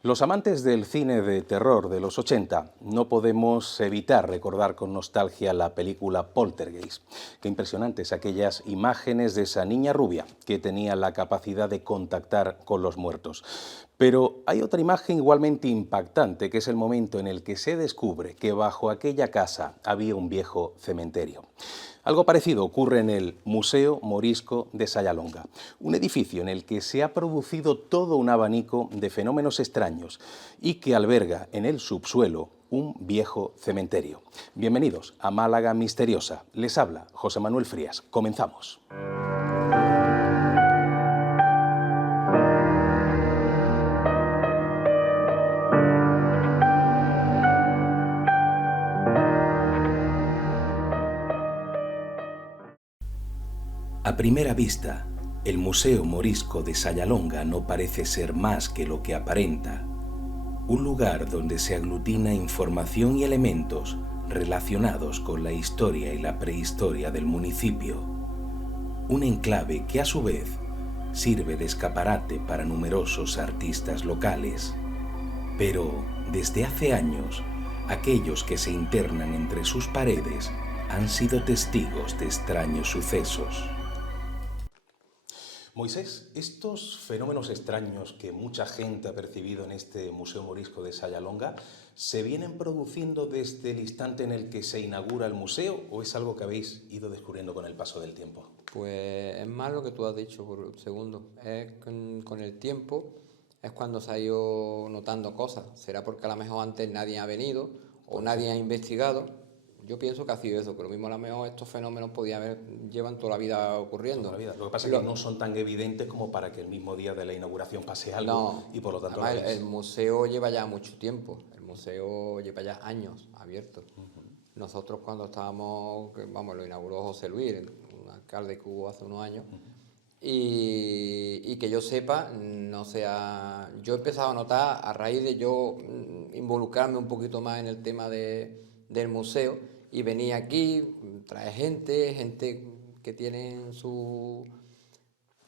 Los amantes del cine de terror de los 80 no podemos evitar recordar con nostalgia la película Poltergeist. Qué impresionantes aquellas imágenes de esa niña rubia que tenía la capacidad de contactar con los muertos. Pero hay otra imagen igualmente impactante, que es el momento en el que se descubre que bajo aquella casa había un viejo cementerio. Algo parecido ocurre en el Museo Morisco de Sayalonga, un edificio en el que se ha producido todo un abanico de fenómenos extraños y que alberga en el subsuelo un viejo cementerio. Bienvenidos a Málaga Misteriosa. Les habla José Manuel Frías. Comenzamos. A primera vista, el Museo Morisco de Sayalonga no parece ser más que lo que aparenta, un lugar donde se aglutina información y elementos relacionados con la historia y la prehistoria del municipio, un enclave que a su vez sirve de escaparate para numerosos artistas locales. Pero desde hace años, aquellos que se internan entre sus paredes han sido testigos de extraños sucesos. Moisés, estos fenómenos extraños que mucha gente ha percibido en este Museo Morisco de Sayalonga, ¿se vienen produciendo desde el instante en el que se inaugura el museo o es algo que habéis ido descubriendo con el paso del tiempo? Pues es más lo que tú has dicho, por un segundo. Es con el tiempo es cuando se ha ido notando cosas. Será porque a lo mejor antes nadie ha venido o nadie ha investigado. Yo pienso que ha sido eso, que lo mismo a lo mejor estos fenómenos llevan toda la vida ocurriendo. Toda la vida. Lo que pasa es que no son tan evidentes como para que el mismo día de la inauguración pase algo No, y por lo tanto además el museo lleva ya mucho tiempo, el museo lleva ya años abierto. Nosotros cuando estábamos, vamos, lo inauguró José Luis, un alcalde que hubo hace unos años, y que yo sepa, no sea, yo he empezado a notar a raíz de yo involucrarme un poquito más en el tema del museo y venir aquí, traer gente que tiene su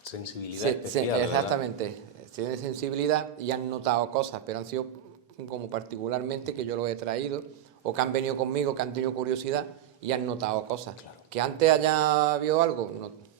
sensibilidad especial, exactamente, tiene sensibilidad y han notado cosas, pero han sido como particularmente que yo los he traído o que han venido conmigo, que han tenido curiosidad y han notado cosas. Claro. Que antes haya habido algo, no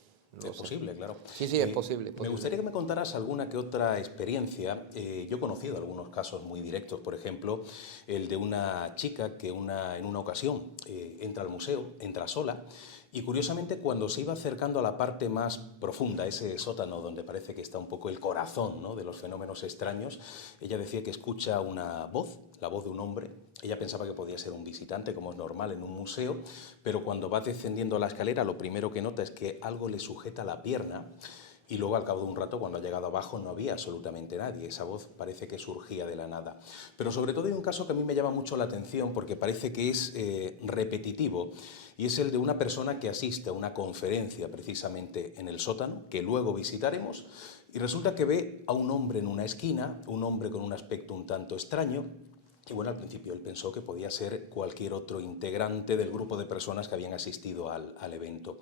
es posible, claro. Sí, es posible. Me gustaría que me contaras alguna que otra experiencia. Yo he conocido algunos casos muy directos, por ejemplo, el de una chica que en una ocasión entra al museo, entra sola, y curiosamente cuando se iba acercando a la parte más profunda, ese sótano donde parece que está un poco el corazón, ¿no?, de los fenómenos extraños, ella decía que escucha una voz, la voz de un hombre. Ella pensaba que podía ser un visitante, como es normal en un museo, pero cuando va descendiendo la escalera lo primero que nota es que algo le sujeta la pierna. Y luego al cabo de un rato, cuando ha llegado abajo, no había absolutamente nadie. Esa voz parece que surgía de la nada. Pero sobre todo hay un caso que a mí me llama mucho la atención porque parece que es repetitivo, y es el de una persona que asiste a una conferencia precisamente en el sótano, que luego visitaremos, y resulta que ve a un hombre en una esquina, un hombre con un aspecto un tanto extraño. Y bueno, al principio él pensó que podía ser cualquier otro integrante del grupo de personas que habían asistido al evento.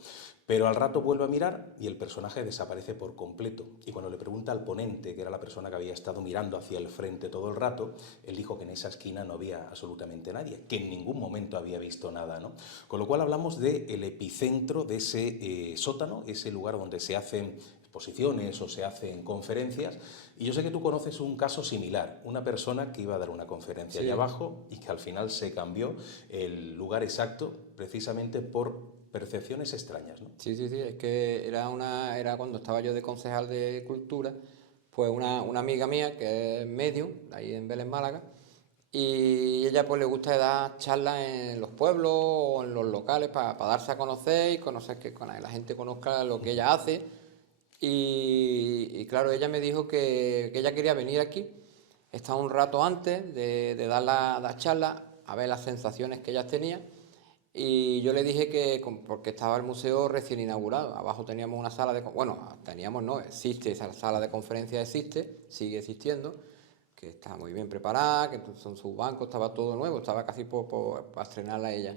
Pero al rato vuelve a mirar y el personaje desaparece por completo. Y cuando le pregunta al ponente, que era la persona que había estado mirando hacia el frente todo el rato, él dijo que en esa esquina no había absolutamente nadie, que en ningún momento había visto nada, ¿no? Con lo cual hablamos del epicentro de ese sótano, ese lugar donde se hacen exposiciones o se hacen conferencias, y yo sé que tú conoces un caso similar, una persona que iba a dar una conferencia allá abajo y que al final se cambió el lugar exacto precisamente por percepciones extrañas, ¿no? Sí, es que era cuando estaba yo de concejal de cultura, pues una amiga mía que es medium, ahí en Vélez, Málaga, y ella pues le gusta dar charlas en los pueblos o en los locales para darse a conocer y conocer que la gente conozca lo que ella hace. Y claro, ella me dijo que ella quería venir aquí, estaba un rato antes de dar la charla, a ver las sensaciones que ella tenía. Y yo le dije que, porque estaba el museo recién inaugurado, abajo teníamos una sala de... Bueno, teníamos, no, existe, esa sala de conferencias existe, sigue existiendo, que está muy bien preparada, que son sus bancos, estaba todo nuevo, estaba casi para estrenarla ella.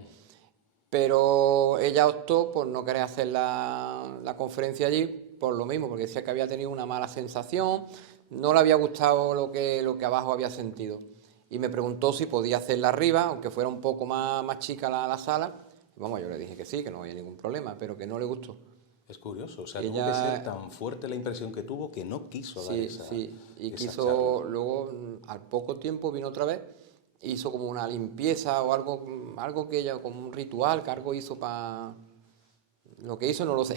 Pero ella optó por no querer hacer la conferencia allí por lo mismo, porque decía que había tenido una mala sensación, no le había gustado lo que abajo había sentido. Y me preguntó si podía hacerla arriba, aunque fuera un poco más chica la sala. Vamos, yo le dije que sí, que no había ningún problema, pero que no le gustó. Es curioso, o sea, Y tuvo que ser ella, tan fuerte la impresión que tuvo que no quiso dar sí, sí, y esa charla. quiso, luego al poco tiempo vino otra vez, hizo como una limpieza o algo, algo que ella, como un ritual que algo hizo para... Lo que hizo no lo sé,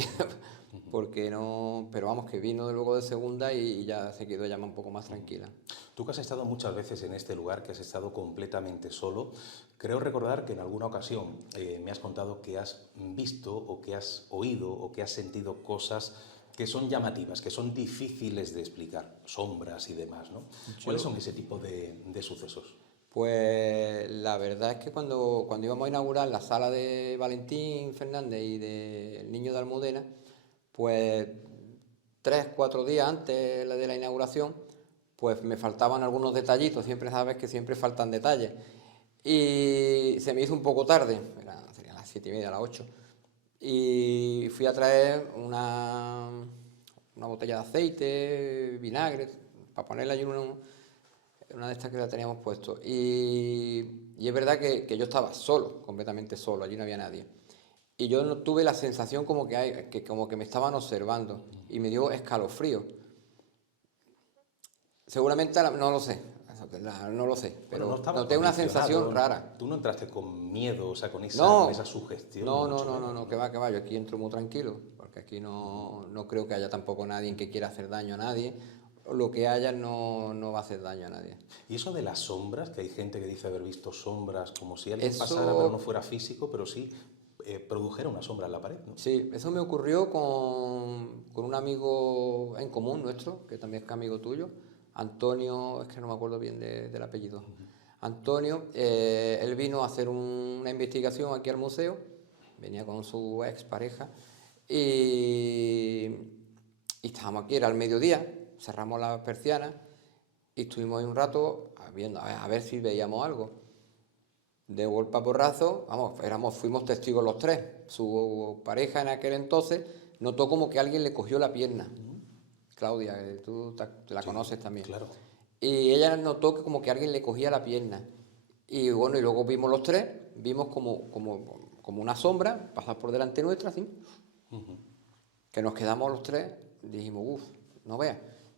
porque no, pero vamos, que vino luego de segunda y ya se quedó ya un poco más tranquila. Tú que has estado muchas veces en este lugar, que has estado completamente solo, creo recordar que en alguna ocasión me has contado que has visto o que has oído o que has sentido cosas que son llamativas, que son difíciles de explicar, sombras y demás, ¿no? ¿Cuáles son ese tipo de sucesos? Pues la verdad es que cuando íbamos a inaugurar la sala de Valentín Fernández y del Niño de Almudena, pues 3, 4 días antes de la inauguración, pues me faltaban algunos detallitos, siempre sabes que siempre faltan detalles. Y se me hizo un poco tarde, serían las 7:30, las 8. Y fui a traer una botella de aceite, vinagre, para ponerle allí una de estas que la teníamos puesto. Y es verdad que yo estaba solo, completamente solo, allí no había nadie. Y yo no tuve la sensación como que me estaban observando y me dio escalofrío. Seguramente no lo sé, no lo sé, Bueno, no pero estaba noté una sensación condicionado, rara. tú no entraste con miedo, o sea, con esa No, sugestión, ni no, no, mucho no, no, menos, no, ¿no? que va, yo aquí entro muy tranquilo, porque aquí no creo que haya tampoco nadie que quiera hacer daño a nadie. Lo que haya no va a hacer daño a nadie. Y eso de las sombras, que hay gente que dice haber visto sombras como si alguien pasara pero no Eso, fuera físico, pero sí produjera una sombra en la pared, ¿no? sí, eso me ocurrió con un amigo en común nuestro, que también es amigo tuyo, Antonio, es que no me acuerdo bien del apellido. Antonio, él vino a hacer una investigación aquí al museo, venía con su ex pareja, y, y estábamos aquí, era el mediodía, cerramos las persianas y estuvimos ahí un rato viendo, a ver si veíamos algo. De golpe a porrazo, vamos, fuimos testigos los tres. Su pareja en aquel entonces notó como que alguien le cogió la pierna. Claudia, que tú te la Sí, conoces también. claro. Y ella notó que como que alguien le cogía la pierna. Y bueno, y luego vimos los tres, vimos como una sombra pasar por delante nuestra, así, que nos quedamos los tres, dijimos, uff, no veas.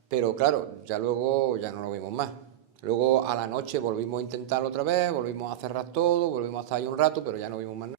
Pero claro, ya luego ya no lo vimos más. Luego a la noche volvimos a intentarlo otra vez, volvimos a cerrar todo, volvimos a estar ahí un rato, pero ya no vimos más nada.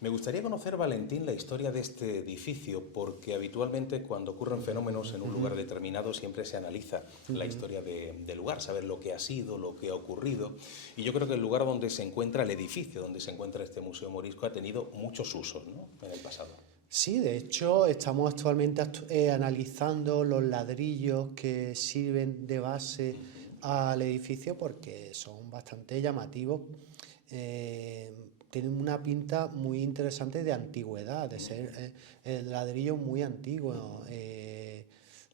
Me gustaría conocer, Valentín, la historia de este edificio, porque habitualmente cuando ocurren fenómenos en un lugar determinado siempre se analiza la historia del lugar, saber lo que ha sido, lo que ha ocurrido. Y yo creo que el lugar donde se encuentra el edificio, donde se encuentra este Museo Morisco, ha tenido muchos usos, ¿no?, en el pasado. Sí, de hecho, estamos actualmente analizando los ladrillos que sirven de base al edificio porque son bastante llamativos. Tienen una pinta muy interesante de antigüedad, de ser ladrillos muy antiguos.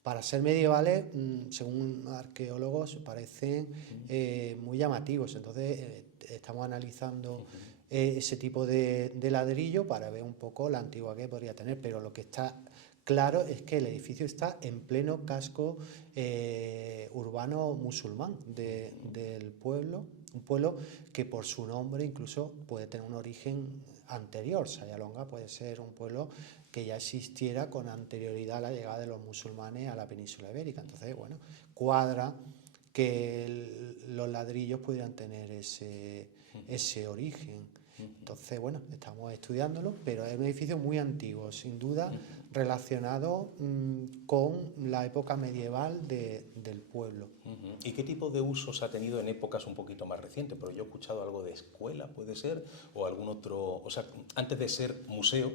Para ser medievales, según arqueólogos, parecen muy llamativos. Entonces, estamos analizando ese tipo de ladrillo para ver un poco la antigüedad que podría tener, pero lo que está claro es que el edificio está en pleno casco urbano musulmán del pueblo, un pueblo que por su nombre incluso puede tener un origen anterior. Sayalonga puede ser un pueblo que ya existiera con anterioridad a la llegada de los musulmanes a la península ibérica. Entonces, bueno, cuadra que los ladrillos pudieran tener ese origen. Entonces, bueno, estamos estudiándolo, pero es un edificio muy antiguo, sin duda relacionado con la época medieval del pueblo. ¿Y qué tipo de usos ha tenido en épocas un poquito más recientes? Pero yo he escuchado algo de escuela, puede ser, o algún otro, o sea, antes de ser museo,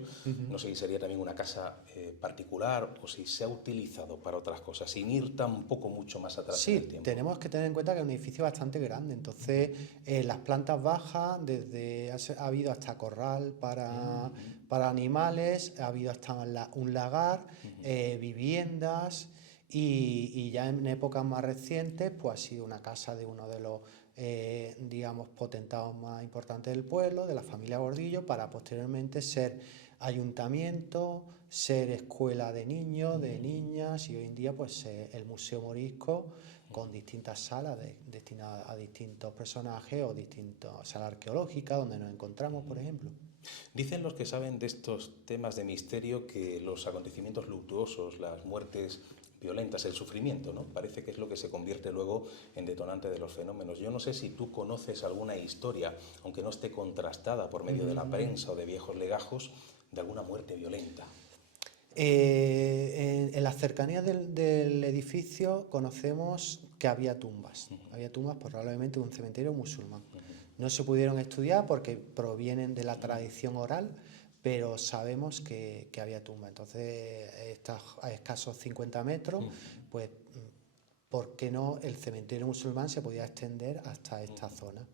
no sé si sería también una casa particular o si se ha utilizado para otras cosas, sin ir tampoco mucho más atrás en el Sí, tiempo. tenemos que tener en cuenta que es un edificio bastante grande, entonces las plantas bajas, ha habido hasta corral para animales, ha habido hasta un lagar, viviendas y ya en épocas más recientes pues ha sido una casa de uno de los digamos potentados más importantes del pueblo, de la familia Gordillo, para posteriormente ser ayuntamiento, ser escuela de niños, de niñas, y hoy en día pues el Museo Morisco, con distintas salas destinadas a distintos personajes o distintas salas arqueológicas donde nos encontramos, por ejemplo. Dicen los que saben de estos temas de misterio que los acontecimientos luctuosos, las muertes violentas, el sufrimiento, ¿no? Parece que es lo que se convierte luego en detonante de los fenómenos. Yo no sé si tú conoces alguna historia, aunque no esté contrastada por medio de la prensa o de viejos legajos, de alguna muerte violenta. En las cercanías del edificio conocemos que había tumbas. Había tumbas probablemente de un cementerio musulmán. No se pudieron estudiar porque provienen de la tradición oral, pero sabemos que había tumbas. Entonces, a escasos 50 metros, pues, ¿por qué no el cementerio musulmán se podía extender hasta esta zona?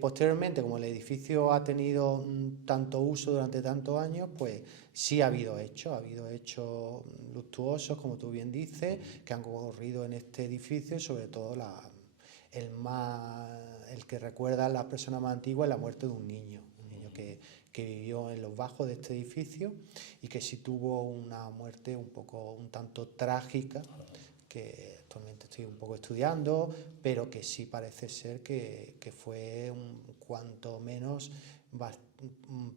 Posteriormente, como el edificio ha tenido tanto uso durante tantos años, pues sí ha habido hechos luctuosos, como tú bien dices, que han ocurrido en este edificio, y sobre todo el que recuerda a las personas más antiguas, la muerte de un niño que vivió en los bajos de este edificio y que sí tuvo una muerte un tanto trágica, que actualmente estoy un poco estudiando, pero que sí parece ser que fue un cuanto menos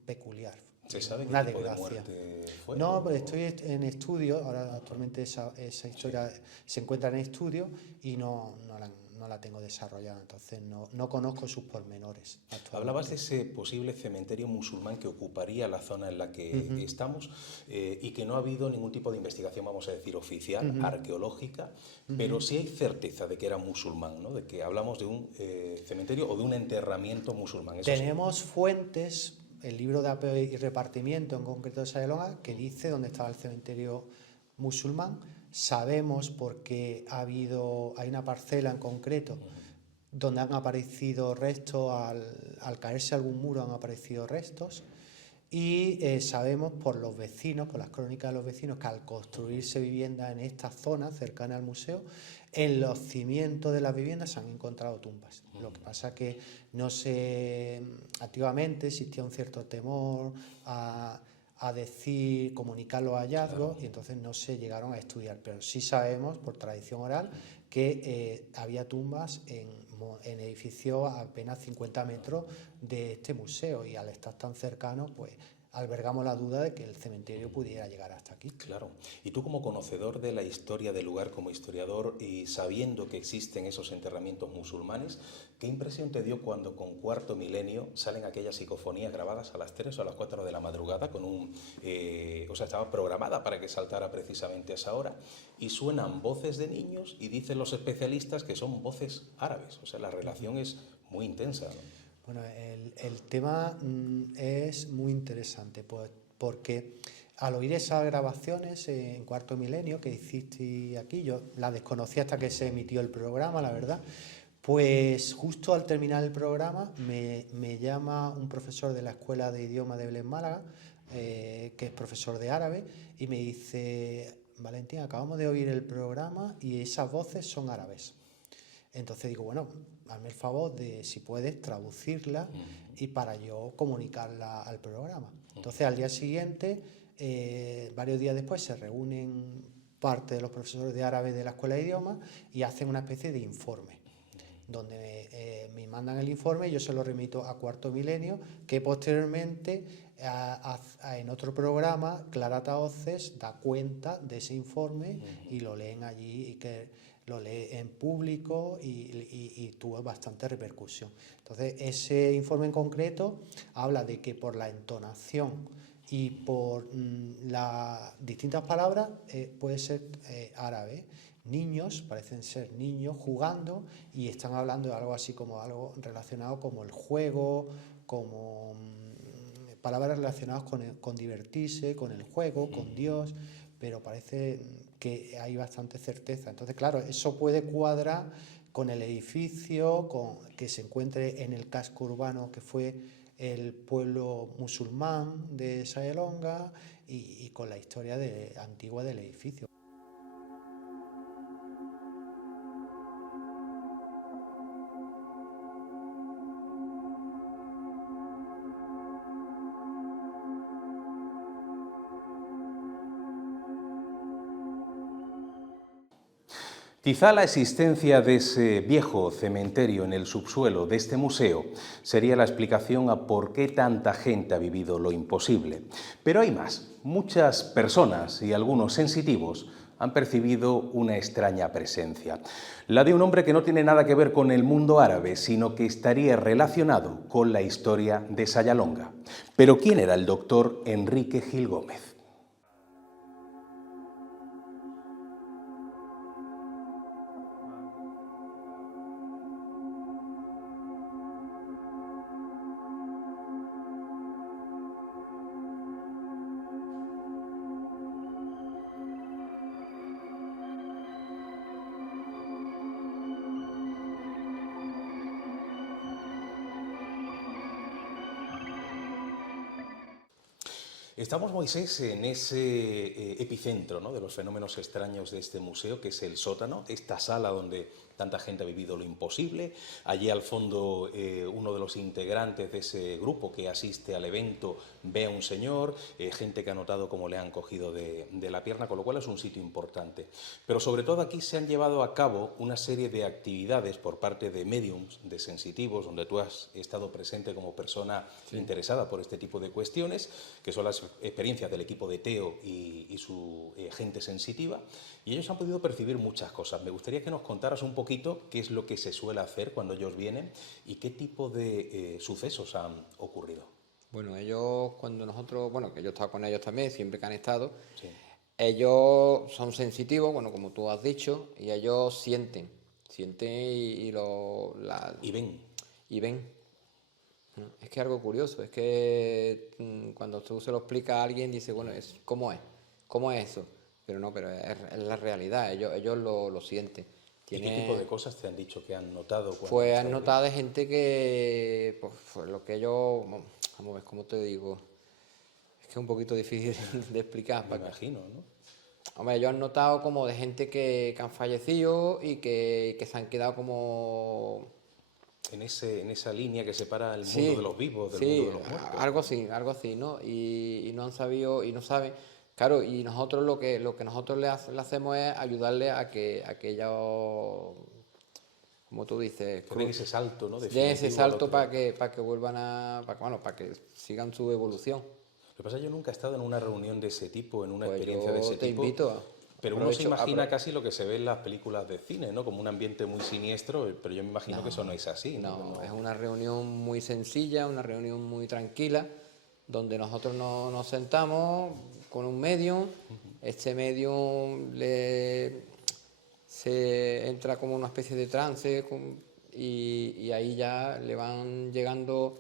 peculiar. ¿Se sabe Una qué tipo de desgracia. muerte fue? No, pero estoy en estudio, ahora actualmente esa historia se encuentra en estudio y no la tengo desarrollada, entonces no conozco sus pormenores actualmente. Hablabas de ese posible cementerio musulmán que ocuparía la zona en la que estamos y que no ha habido ningún tipo de investigación, vamos a decir, oficial, arqueológica, pero sí hay certeza de que era musulmán, ¿no? De que hablamos de un cementerio o de un enterramiento musulmán. Eso Tenemos fuentes, el libro de apeo y repartimiento en concreto de Sayalonga, que dice dónde estaba el cementerio musulmán. Sabemos porque hay una parcela en concreto donde han aparecido restos, al caerse algún muro han aparecido restos, y sabemos por los vecinos, por las crónicas de los vecinos, que al construirse viviendas en esta zona cercana al museo, en los cimientos de las viviendas se han encontrado tumbas. Lo que pasa que antiguamente existía un cierto temor a comunicar los hallazgos, y entonces no se llegaron a estudiar, pero sí sabemos por tradición oral que había tumbas en edificios a apenas 50 metros de este museo, y al estar tan cercano pues albergamos la duda de que el cementerio pudiera llegar hasta aquí. Claro. Y tú, como conocedor de la historia del lugar, como historiador, y sabiendo que existen esos enterramientos musulmanes, ¿qué impresión te dio cuando con Cuarto Milenio salen aquellas psicofonías grabadas a las 3 o a las 4 de la madrugada estaba programada para que saltara precisamente a esa hora, y suenan voces de niños y dicen los especialistas que son voces árabes? O sea, la relación es muy intensa, ¿no? Bueno, el tema es muy interesante, pues, porque al oír esas grabaciones en Cuarto Milenio que hiciste aquí, yo la desconocí hasta que se emitió el programa, la verdad, pues justo al terminar el programa me llama un profesor de la Escuela de Idiomas de Belén Málaga, que es profesor de árabe, y me dice: Valentín, acabamos de oír el programa y esas voces son árabes. Entonces digo, bueno, hazme el favor de, si puedes, traducirla y para yo comunicarla al programa. Entonces al día siguiente, varios días después, se reúnen parte de los profesores de árabe de la Escuela de Idiomas y hacen una especie de informe, donde me mandan el informe y yo se lo remito a Cuarto Milenio, que posteriormente en otro programa Clara Tahoces da cuenta de ese informe y lo leen allí, y que lo lee en público y tuvo bastante repercusión. Entonces ese informe en concreto habla de que por la entonación y por las distintas palabras puede ser árabe. Niños, parecen ser niños jugando, y están hablando de algo así como algo relacionado como el juego, como palabras relacionadas con divertirse, con el juego, con Dios, pero parece que hay bastante certeza. Entonces, claro, eso puede cuadrar con el edificio que se encuentre en el casco urbano que fue el pueblo musulmán de Sayalonga, y con la historia antigua del edificio. Quizá la existencia de ese viejo cementerio en el subsuelo de este museo sería la explicación a por qué tanta gente ha vivido lo imposible. Pero hay más. Muchas personas y algunos sensitivos han percibido una extraña presencia. La de un hombre que no tiene nada que ver con el mundo árabe, sino que estaría relacionado con la historia de Sayalonga. Pero ¿quién era el doctor Enrique Gil Gómez? Estamos, Moisés, en ese epicentro, ¿no?, de los fenómenos extraños de este museo, que es el sótano, esta sala donde tanta gente ha vivido lo imposible. Allí al fondo uno de los integrantes de ese grupo que asiste al evento ve a un señor, gente que ha notado cómo le han cogido de la pierna, con lo cual es un sitio importante. Pero sobre todo aquí se han llevado a cabo una serie de actividades por parte de médiums, de sensitivos, donde tú has estado presente como persona interesada por este tipo de cuestiones, que son las experiencias del equipo de Teo y su gente sensitiva, y ellos han podido percibir muchas cosas. Me gustaría que nos contaras un poquito qué es lo que se suele hacer cuando ellos vienen y qué tipo de sucesos han ocurrido. Bueno, ellos cuando nosotros, bueno, que yo he estado con ellos también, siempre que han estado, Sí. ellos son sensitivos, bueno, como tú has dicho, y ellos sienten Y ven. y ven. Es que es algo curioso, es que cuando tú se lo explicas a alguien, dice, bueno, ¿cómo es? ¿Cómo es eso? Pero no, pero es la realidad, ellos lo sienten. ¿Y qué tipo de cosas te han dicho que han notado cuando han Pues han estado notado de gente que, pues lo que ellos, vamos a ver, ¿cómo te digo? Es que es un poquito difícil de explicar. Me imagino, ¿no? Hombre, ellos han notado como de gente que han fallecido y que se han quedado como... En esa línea que separa el mundo Sí, de los vivos del sí, mundo de los muertos. algo así, ¿no? Y no han sabido, y no saben. Claro, y nosotros lo que nosotros le hacemos es ayudarle a que ellos, como tú dices, Que den ese salto, ¿no?, den definitivo ese al salto otro. para que vuelvan para que sigan su evolución. Lo que pasa es que yo nunca he estado en una reunión de ese tipo, en una Pues experiencia de yo ese te tipo. invito a... Pero uno se imagina casi lo que se ve en las películas de cine, ¿no? Como un ambiente muy siniestro, pero yo me imagino que eso no es así, ¿no? No, es una reunión muy sencilla, una reunión muy tranquila, donde nosotros nos sentamos con un medium, este medium se entra como una especie de trance y ahí ya le van llegando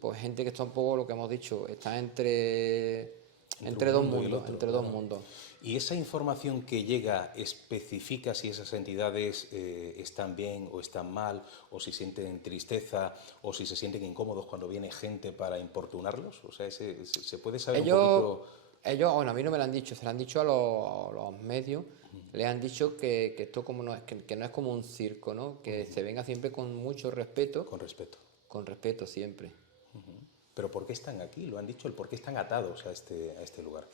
pues gente que está un poco, lo que hemos dicho, está entre dos un mundo y el mundos, otro, entre claro. dos mundos. ¿Y esa información que llega especifica si esas entidades están bien o están mal, o si sienten tristeza, o si se sienten incómodos cuando viene gente para importunarlos? O sea, ¿se puede saber un poquito? Ellos, bueno, a mí no me lo han dicho, se lo han dicho a los medios, les han dicho que esto como no es, que no es como un circo, ¿no? Que se venga siempre con mucho respeto. Con respeto siempre. ¿Pero por qué están aquí? Lo han dicho, el por qué están atados a este lugar.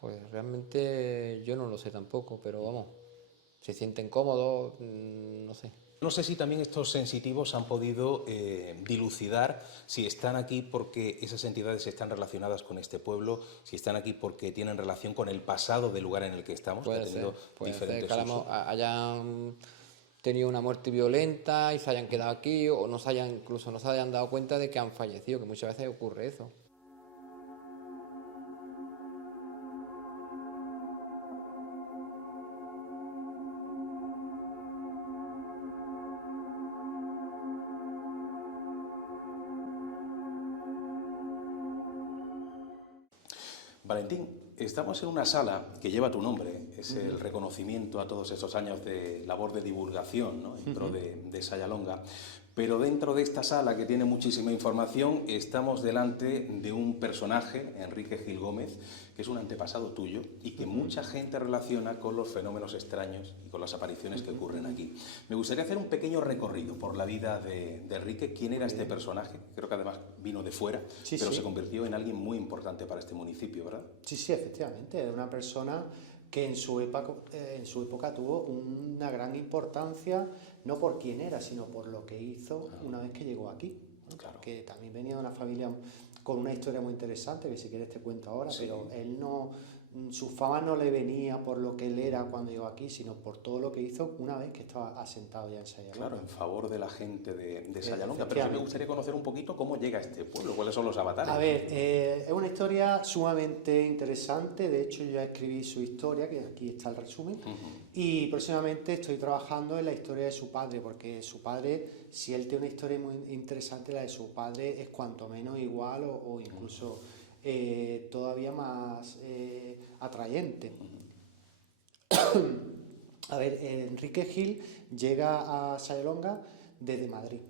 Pues realmente yo no lo sé tampoco, pero vamos, se sienten cómodos, no sé. No sé si también estos sensitivos han podido dilucidar si están aquí porque esas entidades están relacionadas con este pueblo, si están aquí porque tienen relación con el pasado del lugar en el que estamos, que ha tenido diferentes que usos. hayan tenido una muerte violenta y se hayan quedado aquí, o incluso no se hayan dado cuenta de que han fallecido, que muchas veces ocurre eso. Valentín, estamos en una sala que lleva tu nombre, es el reconocimiento a todos estos años de labor de divulgación, ¿no?, dentro de Sayalonga. Pero dentro de esta sala, que tiene muchísima información, estamos delante de un personaje, Enrique Gil Gómez, que es un antepasado tuyo y que mucha gente relaciona con los fenómenos extraños y con las apariciones que ocurren aquí. Me gustaría hacer un pequeño recorrido por la vida de Enrique. ¿Quién era este personaje? Creo que además vino de fuera, pero se convirtió en alguien muy importante para este municipio, ¿verdad? Sí, efectivamente. Es una persona que en su época tuvo una gran importancia, no por quién era, sino por lo que hizo una vez que llegó aquí. Claro. Que también venía de una familia con una historia muy interesante, que si quieres te cuento ahora, Sí. pero él no, su fama no le venía por lo que él era cuando llegó aquí, sino por todo lo que hizo una vez que estaba asentado ya en Sayalonga. Claro, en favor de la gente de Sayalonga. Pero sí me Efectivamente. gustaría conocer un poquito cómo llega a este pueblo, cuáles son los avatares. A ver, es una historia sumamente interesante. De hecho, yo ya escribí su historia, que aquí está el resumen, y próximamente estoy trabajando en la historia de su padre, porque su padre, si él tiene una historia muy interesante, la de su padre es cuanto menos igual o incluso todavía más atrayente. A ver, Enrique Gil llega a Sayalonga desde Madrid.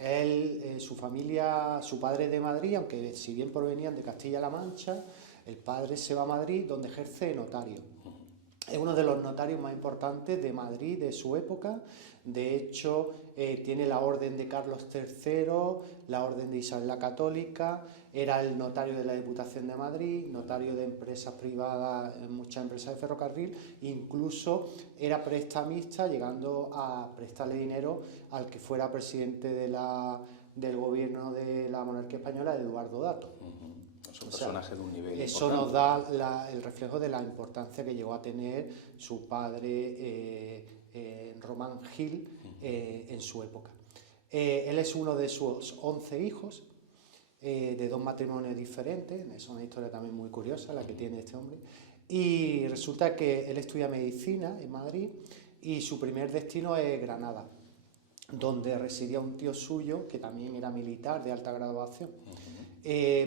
Él, su familia, su padre es de Madrid, aunque si bien provenían de Castilla-La Mancha, el padre se va a Madrid donde ejerce de notario. Es uno de los notarios más importantes de Madrid de su época. De hecho, tiene la orden de Carlos III, la orden de Isabel la Católica, era el notario de la Diputación de Madrid, notario de empresas privadas, muchas empresas de ferrocarril, incluso era prestamista, llegando a prestarle dinero al que fuera presidente del gobierno de la monarquía española, Eduardo Dato. Son personajes de un nivel eso importante. nos da el reflejo de la importancia que llegó a tener su padre Román Gil en su época. Él es uno de sus 11 hijos, de 2 matrimonios diferentes. Es una historia también muy curiosa la que tiene este hombre. Y resulta que él estudia medicina en Madrid y su primer destino es Granada, donde residía un tío suyo que también era militar de alta graduación.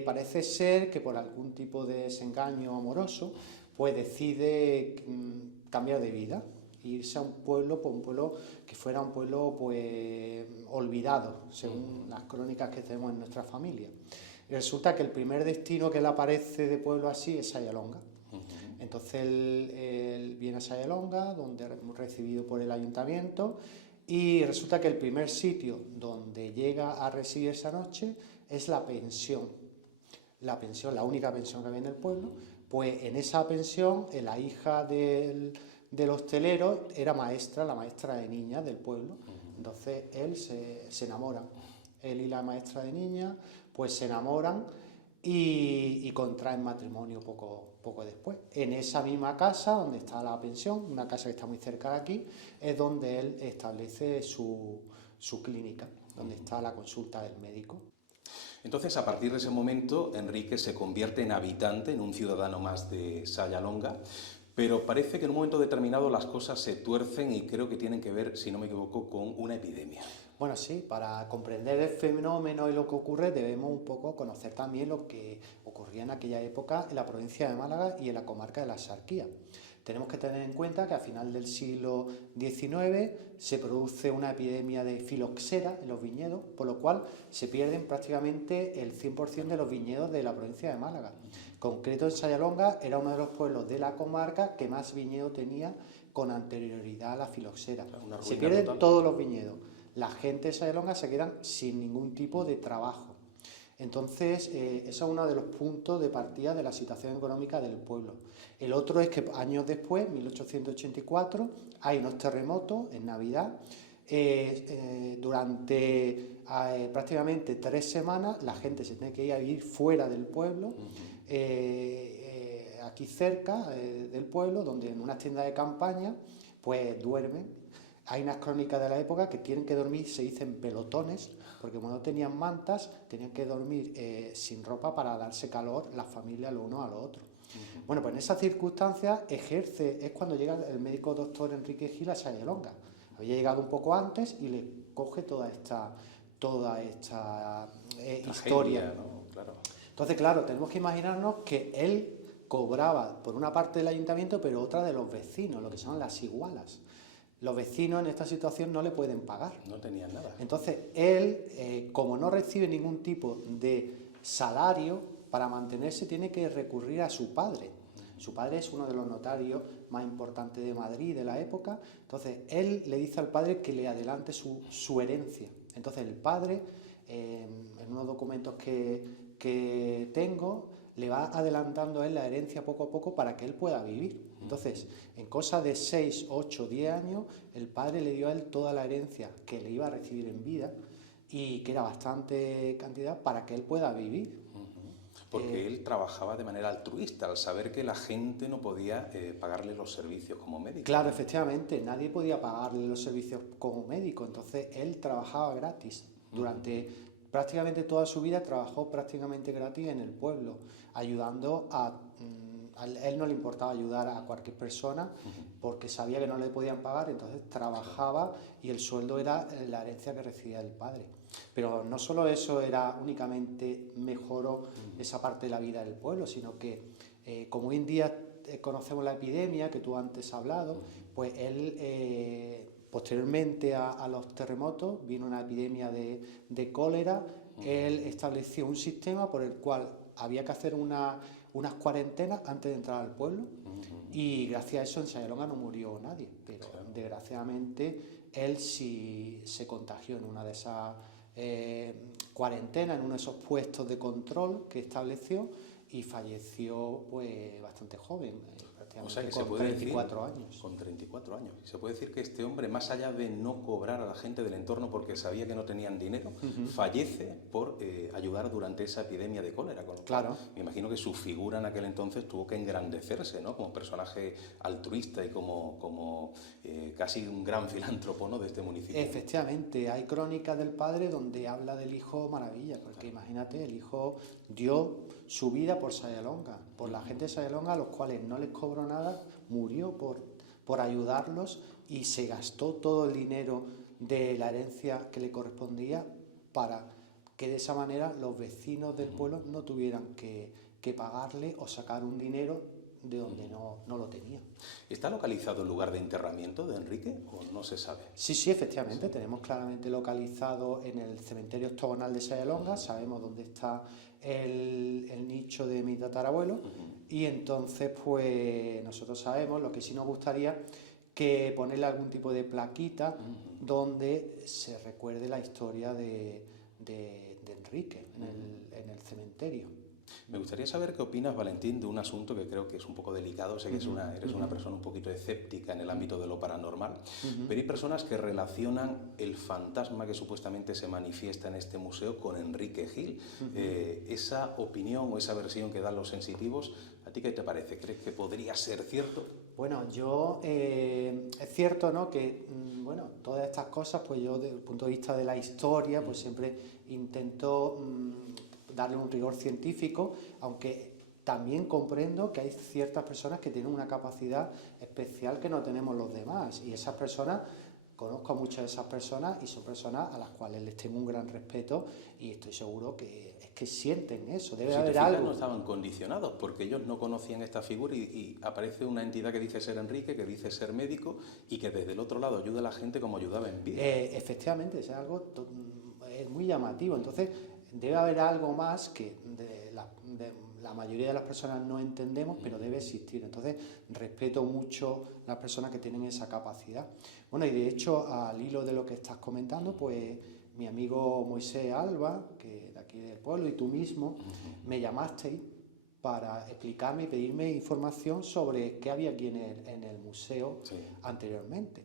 Parece ser que por algún tipo de desengaño amoroso, pues decide cambiar de vida, irse a un pueblo que fuera un pueblo pues olvidado, según las crónicas que tenemos en nuestra familia. Y resulta que el primer destino que le aparece de pueblo así es Sayalonga. Entonces él viene a Sayalonga, donde es recibido por el ayuntamiento, y resulta que el primer sitio donde llega a residir esa noche es la pensión, la única pensión que había en el pueblo. Pues en esa pensión, la hija del hostelero era maestra, la maestra de niñas del pueblo. Entonces él se enamora, él y la maestra de niñas pues se enamoran y contraen matrimonio poco después. En esa misma casa donde está la pensión, una casa que está muy cerca de aquí, es donde él establece su clínica, donde está la consulta del médico. Entonces, a partir de ese momento, Enrique se convierte en habitante, en un ciudadano más de Sayalonga, pero parece que en un momento determinado las cosas se tuercen y creo que tienen que ver, si no me equivoco, con una epidemia. Bueno, sí, para comprender el fenómeno y lo que ocurre debemos un poco conocer también lo que ocurría en aquella época en la provincia de Málaga y en la comarca de la Axarquía. Tenemos que tener en cuenta que a final del siglo XIX se produce una epidemia de filoxera en los viñedos, por lo cual se pierden prácticamente el 100% de los viñedos de la provincia de Málaga. En concreto, en Sayalonga era uno de los pueblos de la comarca que más viñedo tenía con anterioridad a la filoxera. Se pierden todos los viñedos. La gente de Sayalonga se quedan sin ningún tipo de trabajo. Entonces, eso es uno de los puntos de partida de la situación económica del pueblo. El otro es que años después, 1884, hay unos terremotos en Navidad. Durante prácticamente 3 semanas la gente se tiene que ir a vivir fuera del pueblo, aquí cerca del pueblo, donde en unas tiendas de campaña pues duermen. Hay unas crónicas de la época que tienen que dormir, se dicen pelotones, porque como no tenían mantas, tenían que dormir sin ropa para darse calor las familias los unos a los otros. Bueno, pues en esas circunstancias es cuando llega el médico doctor Enrique Gil a Sayalonga. Había llegado un poco antes y le coge toda esta historia. ¿No? Claro. Entonces, claro, tenemos que imaginarnos que él cobraba por una parte del ayuntamiento, pero otra de los vecinos, lo que son las igualas. Los vecinos en esta situación no le pueden pagar. No tenían nada. Entonces, él, como no recibe ningún tipo de salario, para mantenerse tiene que recurrir a su padre. Su padre es uno de los notarios más importantes de Madrid de la época. Entonces, él le dice al padre que le adelante su herencia. Entonces, el padre, en unos documentos que tengo, le va adelantando a él la herencia poco a poco para que él pueda vivir. Entonces, en cosa de 6, 8, 10 años, el padre le dio a él toda la herencia que le iba a recibir en vida y que era bastante cantidad para que él pueda vivir. Porque él trabajaba de manera altruista, al saber que la gente no podía pagarle los servicios como médico. Claro, efectivamente, nadie podía pagarle los servicios como médico, entonces él trabajaba gratis. Durante prácticamente toda su vida trabajó prácticamente gratis en el pueblo, ayudando a él no le importaba ayudar a cualquier persona porque sabía que no le podían pagar, entonces trabajaba y el sueldo era la herencia que recibía el padre. Pero no solo eso era únicamente mejoró esa parte de la vida del pueblo, sino que como hoy en día conocemos la epidemia que tú antes has hablado, pues él posteriormente a los terremotos vino una epidemia de cólera, él estableció un sistema por el cual había que hacer unas cuarentenas antes de entrar al pueblo y gracias a eso en Sayalonga no murió nadie, pero desgraciadamente él sí se contagió en una de esas cuarentenas, en uno de esos puestos de control que estableció y falleció pues bastante joven, O sea que con se puede 34 decir, años. Con 34 años. Se puede decir que este hombre, más allá de no cobrar a la gente del entorno porque sabía que no tenían dinero, fallece por ayudar durante esa epidemia de cólera. Con lo Claro. cual, me imagino que su figura en aquel entonces tuvo que engrandecerse, ¿no? Como personaje altruista y como casi un gran filántropo, ¿no? De este municipio. Efectivamente, hay crónicas del padre donde habla del hijo maravilla, porque imagínate, el hijo dio su vida por Sayalonga, por la gente de Sayalonga, a los cuales no les cobró nada, murió por ayudarlos y se gastó todo el dinero de la herencia que le correspondía para que de esa manera los vecinos del pueblo no tuvieran que pagarle o sacar un dinero de donde no lo tenían. ¿Está localizado el lugar de enterramiento de Enrique o no se sabe? Sí, efectivamente, tenemos claramente localizado en el cementerio octogonal de Sayalonga, sabemos dónde está el nicho de mi tatarabuelo y entonces pues nosotros sabemos, lo que sí nos gustaría que ponerle algún tipo de plaquita donde se recuerde la historia de Enrique en el cementerio. Me gustaría saber qué opinas, Valentín, de un asunto que creo que es un poco delicado. Sé que eres una persona un poquito escéptica en el ámbito de lo paranormal, pero hay personas que relacionan el fantasma que supuestamente se manifiesta en este museo con Enrique Gil. Esa opinión o esa versión que dan los sensitivos, ¿a ti qué te parece? ¿Crees que podría ser cierto? Bueno, es cierto, ¿no?, que bueno, todas estas cosas, pues yo desde el punto de vista de la historia, pues siempre intento darle un rigor científico, aunque también comprendo que hay ciertas personas que tienen una capacidad especial que no tenemos los demás, y esas personas, conozco a muchas de esas personas y son personas a las cuales les tengo un gran respeto y estoy seguro que es que sienten eso, debe haber algo. No estaban condicionados porque ellos no conocían esta figura y aparece una entidad que dice ser Enrique, que dice ser médico y que desde el otro lado ayuda a la gente como ayudaba en vida. Efectivamente, es algo es muy llamativo, entonces debe haber algo más que la mayoría de las personas no entendemos, pero debe existir. Entonces, respeto mucho las personas que tienen esa capacidad. Bueno, y de hecho, al hilo de lo que estás comentando, pues mi amigo Moisés Alba, que de aquí del pueblo, y tú mismo, me llamasteis para explicarme y pedirme información sobre qué había aquí en el museo anteriormente.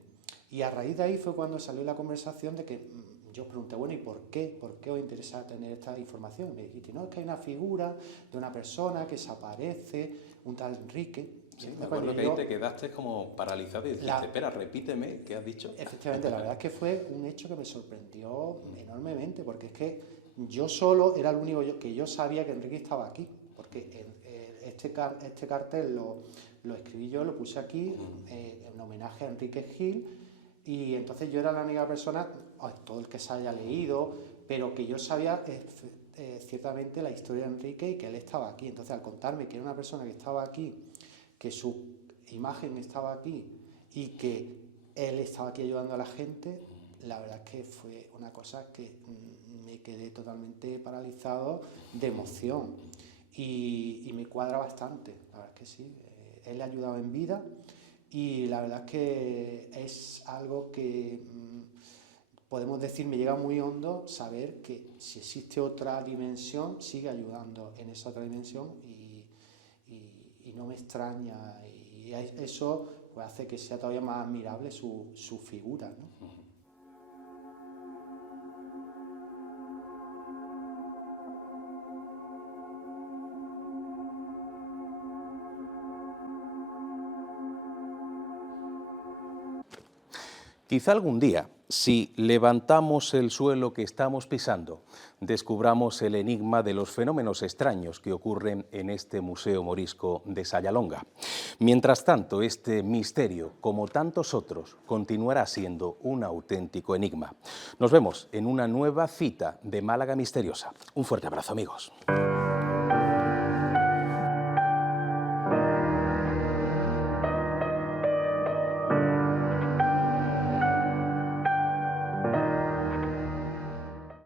Y a raíz de ahí fue cuando salió la conversación de que yo os pregunté, bueno, ¿y por qué? ¿Por qué os interesa tener esta información? Me dijiste, no, es que hay una figura de una persona que se aparece, un tal Enrique. Sí, me acuerdo que ahí te quedaste como paralizado y dijiste, espera, repíteme, ¿qué has dicho? Efectivamente, la verdad es que fue un hecho que me sorprendió enormemente, porque es que yo solo era el único que yo sabía que Enrique estaba aquí, porque este cartel lo escribí yo, lo puse aquí en homenaje a Enrique Gil, y entonces yo era la única persona, todo el que se haya leído, pero que yo sabía ciertamente la historia de Enrique y que él estaba aquí. Entonces, al contarme que era una persona que estaba aquí, que su imagen estaba aquí y que él estaba aquí ayudando a la gente, la verdad es que fue una cosa que me quedé totalmente paralizado de emoción y me cuadra bastante, la verdad es que sí. Él le ha ayudado en vida y la verdad es que es algo que podemos decir, me llega muy hondo saber que si existe otra dimensión, sigue ayudando en esa otra dimensión y no me extraña, y eso pues hace que sea todavía más admirable su figura, ¿no? Quizá algún día, si levantamos el suelo que estamos pisando, descubramos el enigma de los fenómenos extraños que ocurren en este Museo Morisco de Sayalonga. Mientras tanto, este misterio, como tantos otros, continuará siendo un auténtico enigma. Nos vemos en una nueva cita de Málaga Misteriosa. Un fuerte abrazo, amigos.